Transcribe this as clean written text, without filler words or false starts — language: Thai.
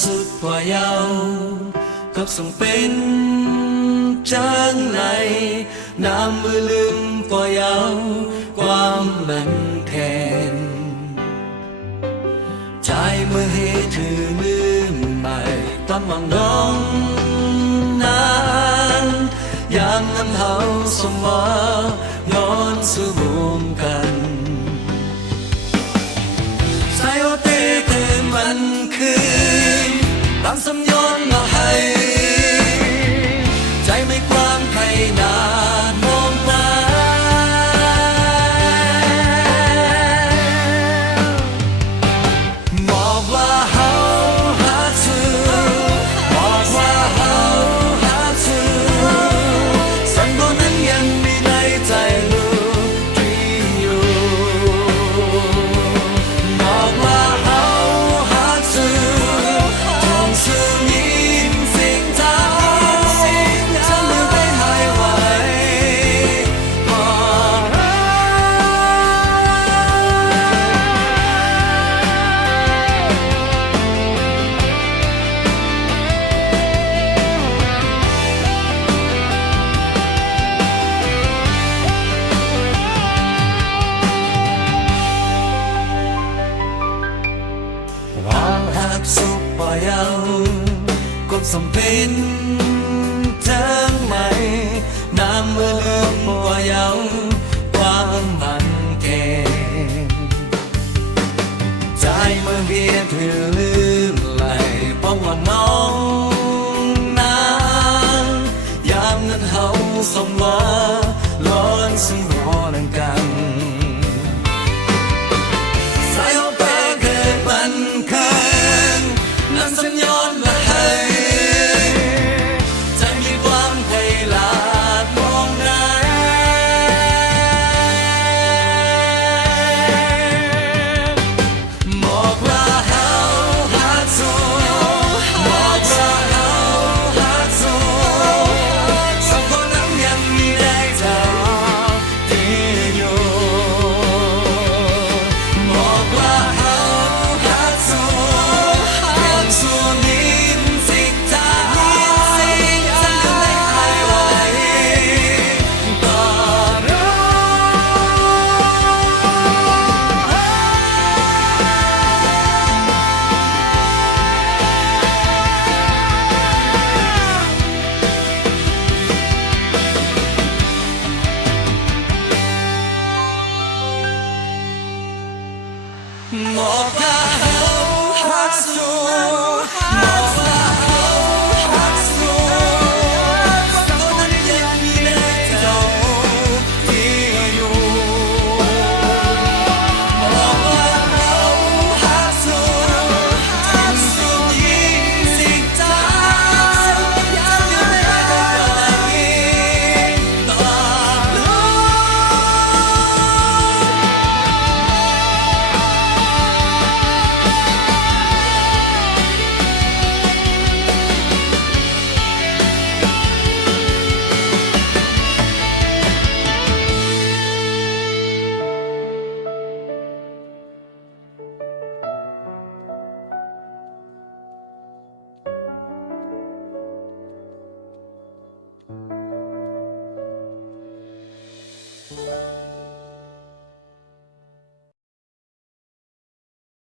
สุดกว่ายาวกับส่งเป็นจังไรน้ำมือลืมกว่ายาวความมันแทนใจเมื่อให้ถือลืมไปตอนมองน้องนานยามน้ำเฮาสมว่าย้อนสู่รวมกันใส่โอเต้ตื่นมันคืนตามสำย้อนมาให้ใจไม่กว้างใครนานมองตาบอกว่าเฮาหาซื้อบอกว่าเฮาหาซื้อสันบนนั้นยังมีในใจลูกที่อยู่บอกว่าเฮาหาซื้อทองซื้อยิ้มสิ่งทางฉันลืมไปหายไว้บอกความหักสุขบ่ยาวกดสมเป็นทั้งใหม่น้ำมือลืมบ่ยาวความมันแก่ใจเมื่อเวียนถือลืมไหลป้องว่าน้องนานยามนั้นเฮาสมว่าร้อนซึ่งรอนังกันใส่เอาไปเกิดมันคืนนั้นสัญญาณมาให้ใจมีความไพลาดมองไหนบอกว่าเฮาหักสู้บอกว่าเฮาหักสู้สองคนนั้นยังมีได้เท่าที่อยู่บอกว่าเฮาหักสู้เป็นส่วนยิ้มสิ่งทางฉันก็ไม่ให้ไว้ต่อรอบอกว่าเฮาหักสู้บอกว่าเฮาหักสู้สองคนนั้นยังมีในเจ้าที่อยู่บอกว่าเฮาหักสู้ทิ้งสู้ยิ้มสิ่งทางฉันยังไม่ได้เท่านี้ต่อรอ Thank